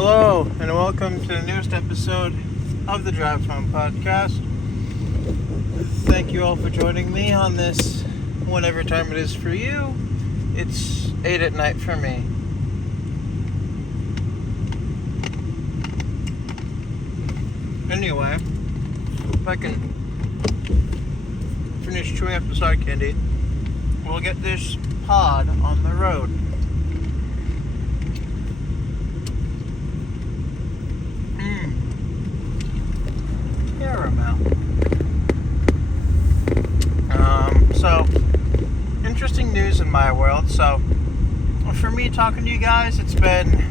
Hello, and welcome to the newest episode of the Drive Home Podcast. Thank you all for joining me on this, whatever time it is for you. It's 8 at night for me. Anyway, if I can finish chewing up the side candy, we'll get this pod on the road. Caramel. So, interesting news in my world. So, for me talking to you guys, it's been,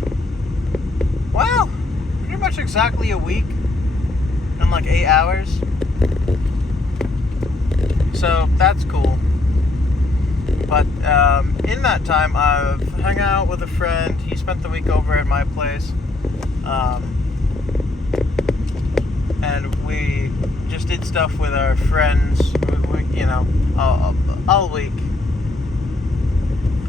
well, pretty much exactly a week and like 8 hours. So, that's cool. But in that time, I've hung out with a friend. He spent the week over at my place. And we just did stuff with our friends, all week.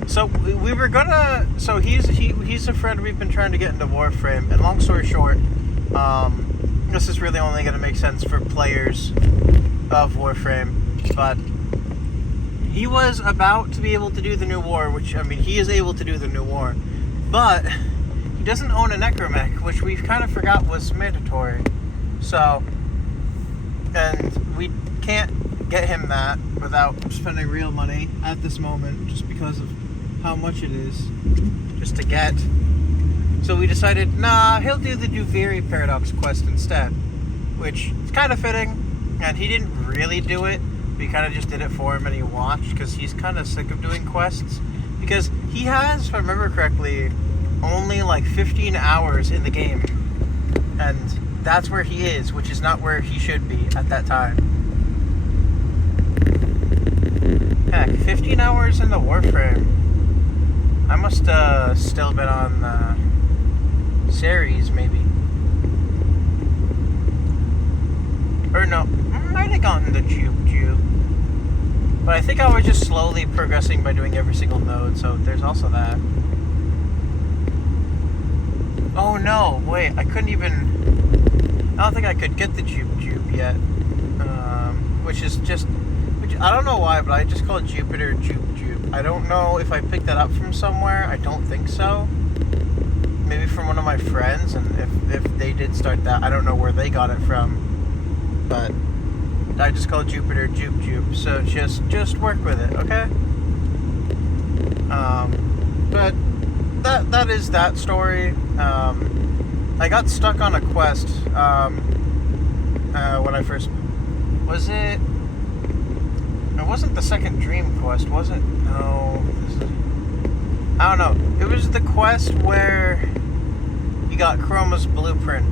So we were gonna. So he's a friend we've been trying to get into Warframe. And long story short, this is really only gonna make sense for players of Warframe. But he was about to be able to do the new war, which he is able to do the new war, but he doesn't own a necromech, which we kind of forgot was mandatory. So, and we can't get him that without spending real money at this moment, just because of how much it is just to get. So we decided, he'll do the Duviri Paradox quest instead, which is kind of fitting. And he didn't really do it. We kind of just did it for him, and he watched, because he's kind of sick of doing quests. Because he has, if I remember correctly, only like 15 hours in the game. And that's where he is, which is not where he should be at that time. Heck, 15 hours in the Warframe. I must still been on Ceres, maybe. Or no, I might have gotten the Jupe. But I think I was just slowly progressing by doing every single node, so there's also that. Oh no, wait, I couldn't even... I don't think I could get the Jupe yet, which I don't know why, but I just call it Jupiter Jupe. I don't know if I picked that up from somewhere. I don't think so. Maybe from one of my friends, and if they did start that, I don't know where they got it from. But I just call it Jupiter Jupe. So just work with it, okay? But that is that story. I got stuck on a quest when I first... Was it... It wasn't the second dream quest, was it? No. I don't know. It was the quest where you got Chroma's blueprint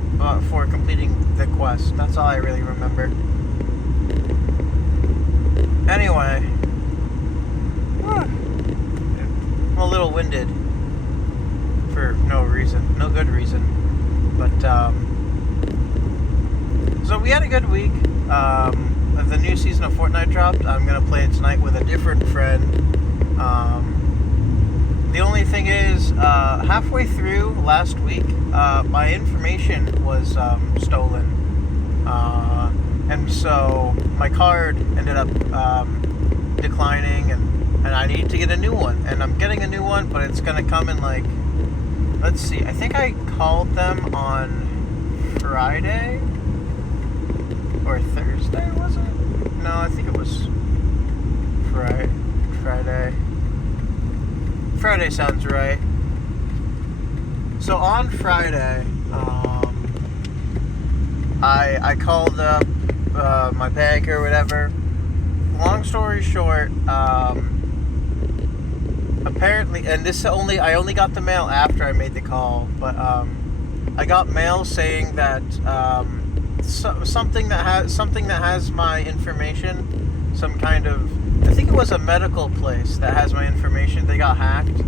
for completing the quest. That's all I really remember. Anyway. I'm a little winded. For no reason. No good reason. But, so we had a good week. The new season of Fortnite dropped. I'm going to play it tonight with a different friend. The only thing is, halfway through last week, my information was stolen. And so my card ended up declining, and I need to get a new one. And I'm getting a new one, but it's going to come in like... Let's see, I think I called them on Friday or Thursday, was it? No, I think it was Friday. Friday sounds right. So on Friday, I called up my bank or whatever. Long story short, apparently, and I only got the mail after I made the call, but I got mail saying that something that has my information, some kind of, I think it was a medical place that has my information, they got hacked,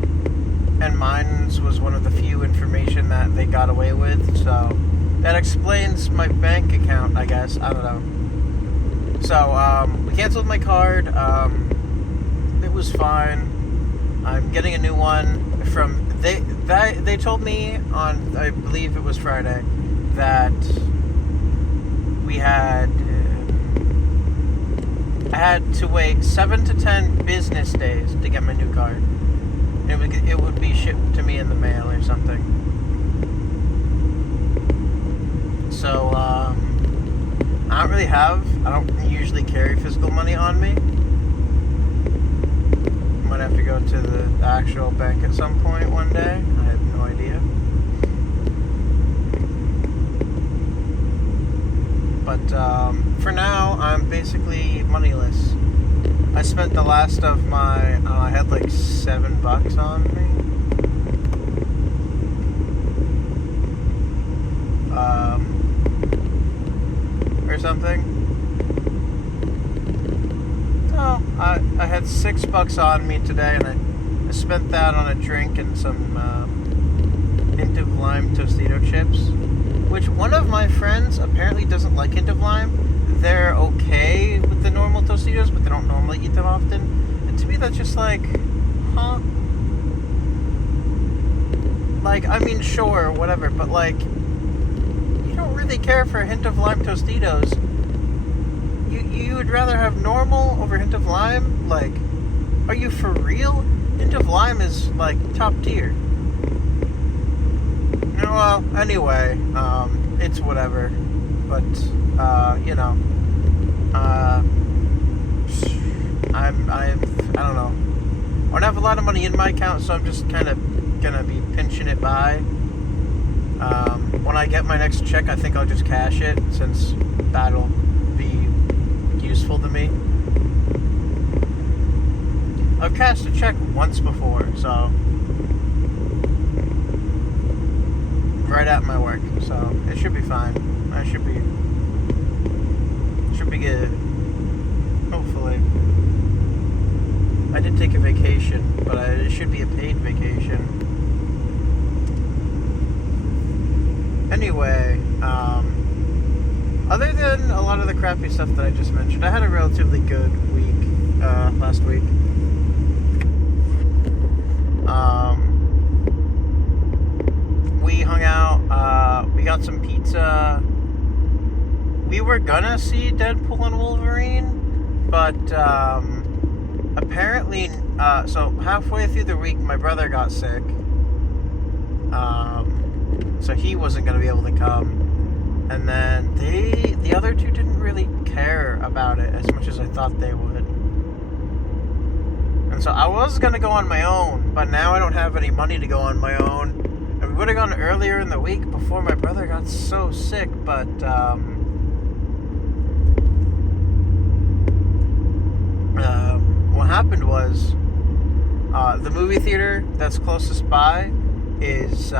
and mine was one of the few information that they got away with. So that explains my bank account, I guess. I don't know. So we canceled my card. It was fine. I'm getting a new one They told me on, I believe it was Friday, that I had to wait 7 to 10 business days to get my new card. It would be shipped to me in the mail or something. So I don't usually carry physical money on me. Might have to go to the actual bank at some point one day. I have no idea. But for now, I'm basically moneyless. I spent the last of my, I had like $7 on me. Or something. No, I had $6 on me today, and I spent that on a drink and some hint of lime Tostito chips, which one of my friends apparently doesn't like hint of lime. They're okay with the normal Tostitos, but they don't normally eat them often. And to me, that's just like, huh? Like, I mean, sure, whatever, but like, you don't really care for a hint of lime Tostitos. You would rather have normal over hint of lime? Like, are you for real? Hint of lime is like top tier. Well, anyway, it's whatever. But you know, I don't know. I don't have a lot of money in my account, so I'm just kind of gonna be pinching it by. When I get my next check, I think I'll just cash it, since that'll be useful to me. I've cashed a check once before, so right at my work, so it should be fine. I should be good. Hopefully. I did take a vacation, but it should be a paid vacation. Anyway, other than a lot of the crappy stuff that I just mentioned, I had a relatively good week last week. We hung out, we got some pizza. We were gonna see Deadpool and Wolverine, but apparently, so halfway through the week, my brother got sick. So he wasn't gonna be able to come. And then the other two didn't really care about it as much as I thought they would. And so I was gonna go on my own, but now I don't have any money to go on my own. And we would have gone earlier in the week before my brother got so sick, but what happened was the movie theater that's closest by is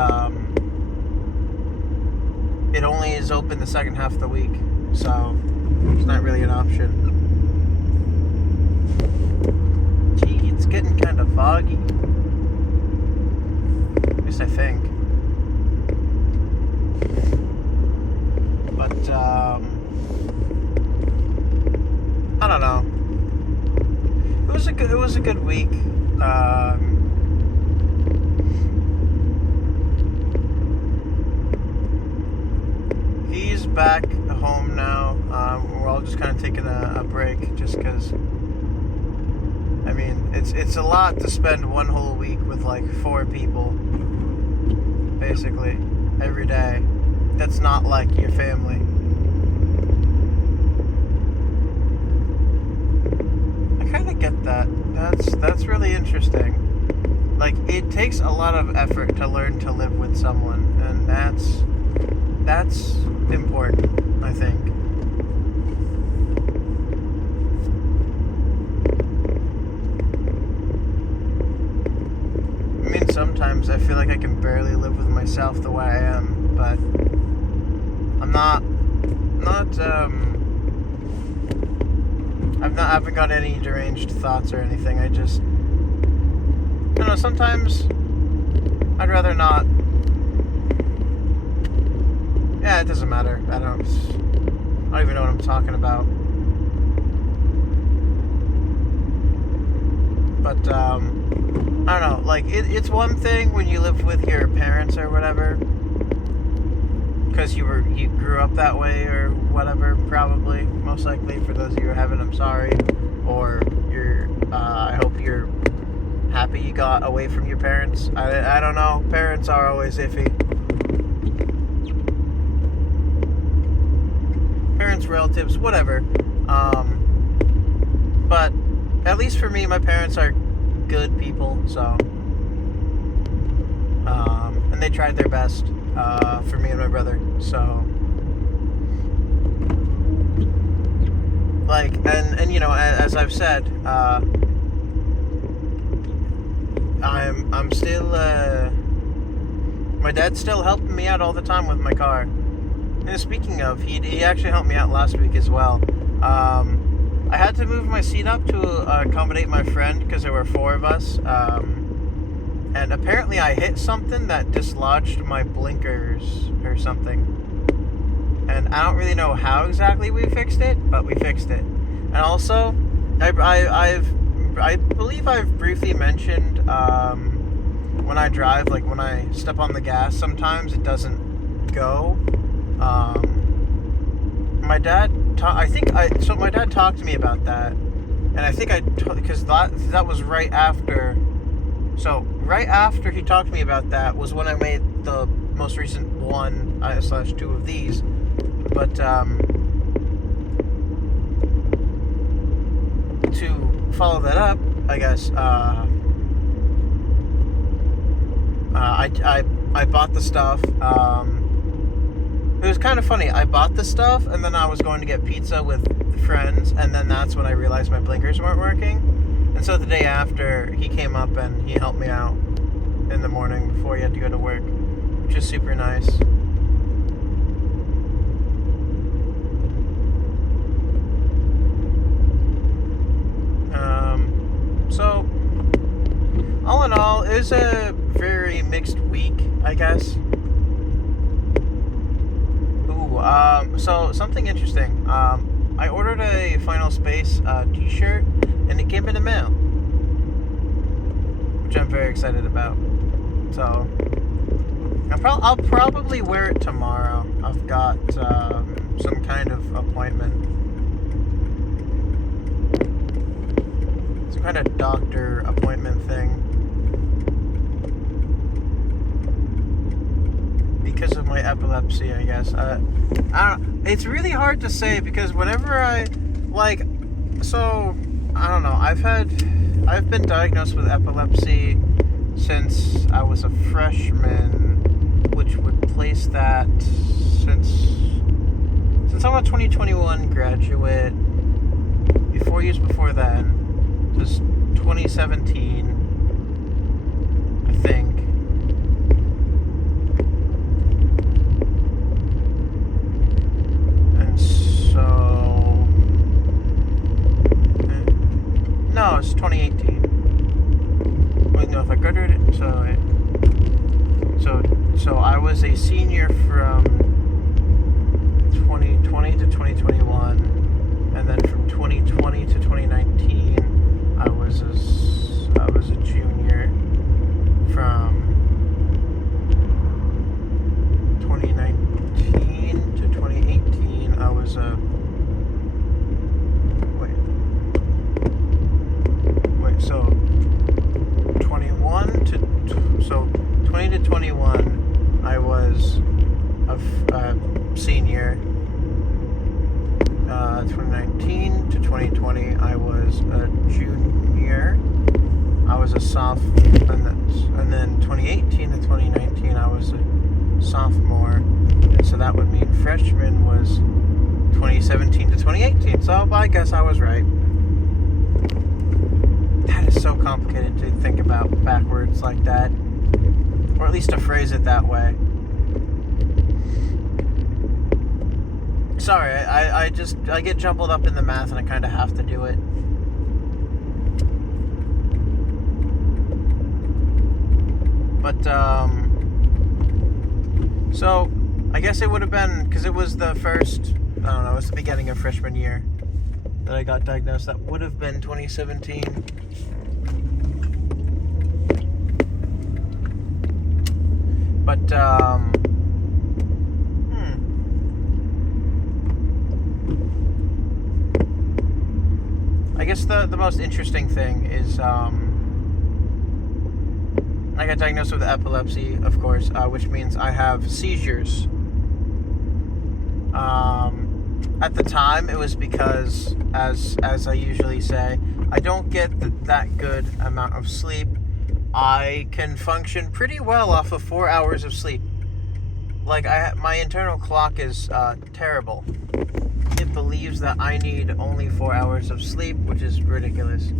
it only is open the second half of the week, so it's not really an option. Gee, it's getting kind of foggy. At least I think. But I don't know. It was a good week. He's back home now. We're all just kind of taking a break, just because. I mean, it's a lot to spend one whole week with like 4 people, basically, every day. That's not like your family. I kind of get that. That's really interesting. Like, it takes a lot of effort to learn to live with someone, and that's important, I think. I mean, sometimes I feel like I can barely live with myself the way I am, but I haven't got any deranged thoughts or anything. I just, you know, sometimes I'd rather not. Yeah, it doesn't matter. I don't even know what I'm talking about. But I don't know, like, it's one thing when you live with your parents or whatever, because you grew up that way or whatever, probably, most likely. For those of you who haven't, I'm sorry. Or I hope you're happy you got away from your parents. I don't know. Parents are always iffy. Parents, relatives, whatever. But at least for me, my parents are good people, so and they tried their best for me and my brother, so like, and you know, as I've said, I'm still my dad's still helping me out all the time with my car. And speaking of, he actually helped me out last week as well. I had to move my seat up to accommodate my friend because there were 4 of us. And apparently I hit something that dislodged my blinkers or something. And I don't really know how exactly we fixed it, but we fixed it. And also, I believe I've briefly mentioned when I drive, like when I step on the gas, sometimes it doesn't go. My dad my dad talked to me about that, and I think because that was right after. So right after he talked to me about that was when I made the most recent 1/2 of these. But to follow that up, I guess I bought the stuff. It was kind of funny. I bought the stuff, and then I was going to get pizza with friends, and then that's when I realized my blinkers weren't working. And so the day after, he came up and he helped me out in the morning before he had to go to work, which is super nice. So, all in all, it was a very mixed week, I guess. So something interesting. I ordered a Final Space t-shirt, and it came in the mail, which I'm very excited about. So I'll probably wear it tomorrow. I've got some kind of appointment, some kind of doctor appointment thing, because of my epilepsy, I guess. It's really hard to say, because whenever I don't know. I've been diagnosed with epilepsy since I was a freshman, which would place that since I'm a 2021 graduate. 4 years before then, just 2017, I think. No, it's 2018. Wait, no, if I graduated, so I was a senior from 2020 to 2021, and then from 2020 to 2019, I was a junior. From 2019 to 2018, I was a So 20 to 21, I was a senior. 2019 to 2020, I was a junior. I was a sophomore, and then 2018 to 2019, I was a sophomore. And so that would mean freshman was 2017 to 2018. So I guess I was right. That is so complicated to think about backwards like that, or at least to phrase it that way. Sorry, I get jumbled up in the math, and I kind of have to do it. But so I guess it would have been, because it was the first, I don't know, it was the beginning of freshman year that I got diagnosed. That would have been 2017. But I guess the most interesting thing is I got diagnosed with epilepsy, of course, which means I have seizures. At the time, it was because, as I usually say, I don't get that good amount of sleep. I can function pretty well off of 4 hours of sleep. Like, my internal clock is terrible. It believes that I need only 4 hours of sleep, which is ridiculous.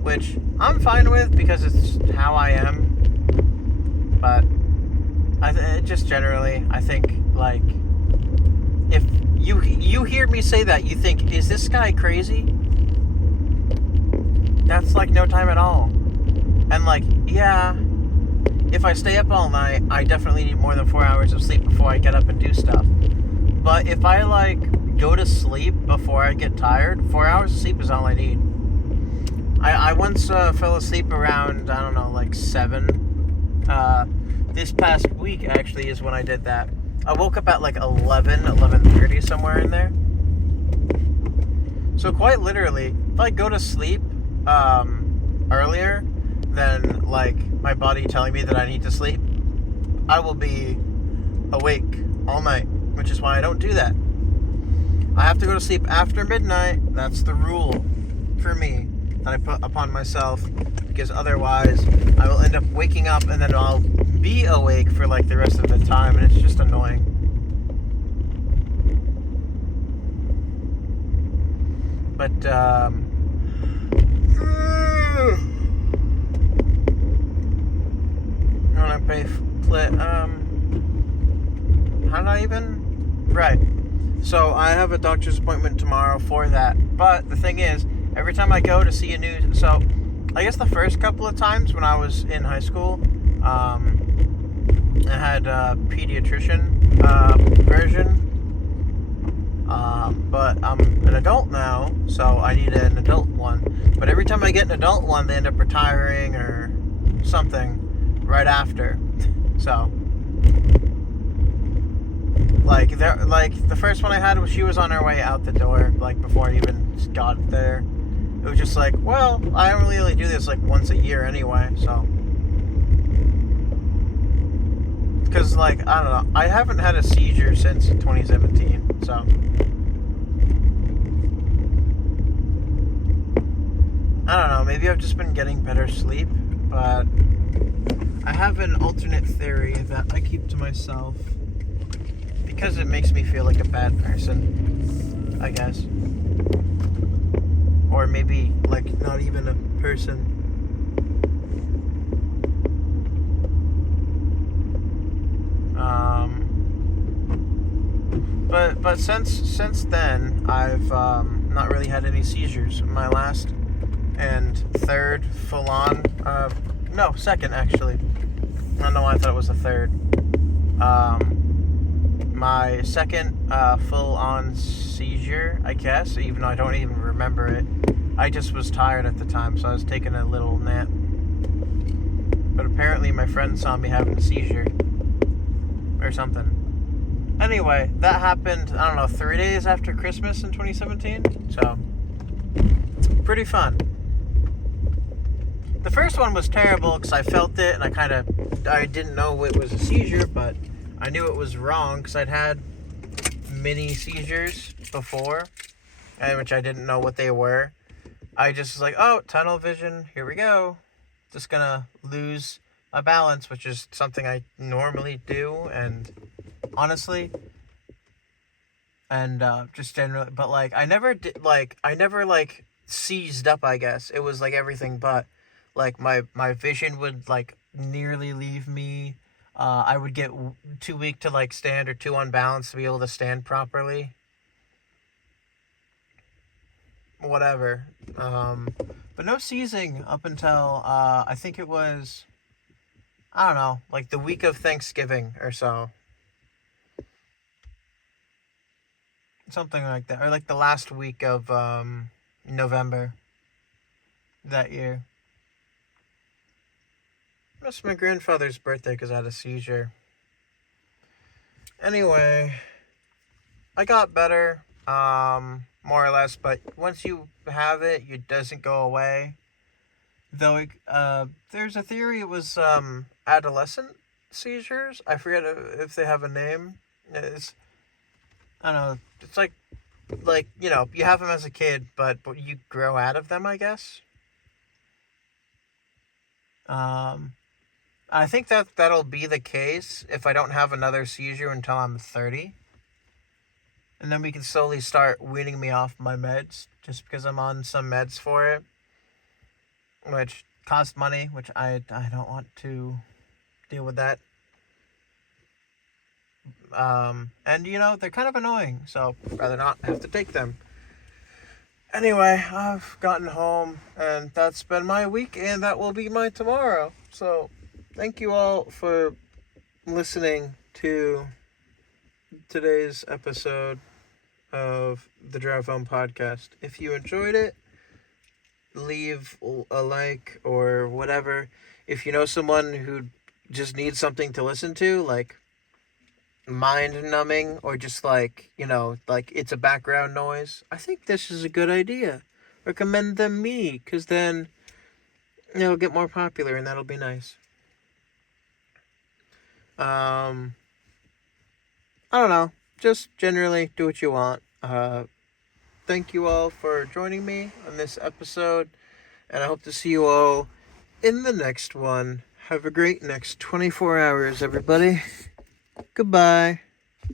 Which I'm fine with because it's how I am. But just generally, I think, like, if you hear me say that, you think, is this guy crazy? That's like no time at all. And like, yeah, if I stay up all night, I definitely need more than 4 hours of sleep before I get up and do stuff. But if I like go to sleep before I get tired, 4 hours of sleep is all I need. I once fell asleep around, I don't know, like 7. This past week actually is when I did that. I woke up at like 11:30, somewhere in there. So quite literally, if I go to sleep earlier than like my body telling me that I need to sleep, I will be awake all night, which is why I don't do that. I have to go to sleep after midnight. That's the rule for me that I put upon myself, because otherwise I will end up waking up and then I'll be awake for like the rest of the time, and it's just annoying. But when I play how did I even? Right. So I have a doctor's appointment tomorrow for that. But the thing is, every time I go to see a new... So, I guess the first couple of times when I was in high school, I had a pediatrician version. But I'm an adult now, so I need an adult one. But every time I get an adult one, they end up retiring or something right after. So... Like the first one I had, she was on her way out the door, like before I even got there. It was just like, well, I don't really do this like once a year anyway, so. Because like, I don't know, I haven't had a seizure since 2017, so. I don't know, maybe I've just been getting better sleep, but I have an alternate theory that I keep to myself. Because it makes me feel like a bad person, I guess. Or maybe, like, not even a person. But since then, I've not really had any seizures. My last and third full-on, no, second, actually. I don't know why I thought it was a third. My second full-on seizure, I guess, even though I don't even remember it. I just was tired at the time, so I was taking a little nap. But apparently my friend saw me having a seizure. Or something. Anyway, that happened, I don't know, 3 days after Christmas in 2017. So, pretty fun. The first one was terrible because I felt it and I didn't know it was a seizure, but I knew it was wrong because I'd had mini seizures before, which I didn't know what they were. I just was like, oh, tunnel vision, here we go. Just gonna lose my balance, which is something I normally do, and honestly, and just generally, but like, I never seized up, I guess. It was like everything but, like, my vision would like nearly leave me. I would get too weak to like stand or too unbalanced to be able to stand properly. Whatever. But no seizing up until I think it was, I don't know, like the week of Thanksgiving or so. Something like that. Or like the last week of November that year. It's my grandfather's birthday because I had a seizure. Anyway, I got better, more or less, but once you have it, it doesn't go away. Though, there's a theory it was, adolescent seizures. I forget if they have a name. It's, I don't know, it's like, you have them as a kid, but you grow out of them, I guess. Um, I think that'll be the case if I don't have another seizure until I'm 30. And then we can slowly start weaning me off my meds just because I'm on some meds for it, which cost money, which I don't want to deal with that. And they're kind of annoying, so I'd rather not have to take them. Anyway, I've gotten home, and that's been my week, and that will be my tomorrow. So, thank you all for listening to today's episode of the Drive Home Podcast. If you enjoyed it, leave a like or whatever. If you know someone who just needs something to listen to, like mind numbing, or just like it's a background noise, I think this is a good idea. Recommend them me, because then it'll get more popular and that'll be nice. I don't know, just generally do what you want. Thank you all for joining me on this episode, and I hope to see you all in the next one. Have a great next 24 hours, everybody. Goodbye.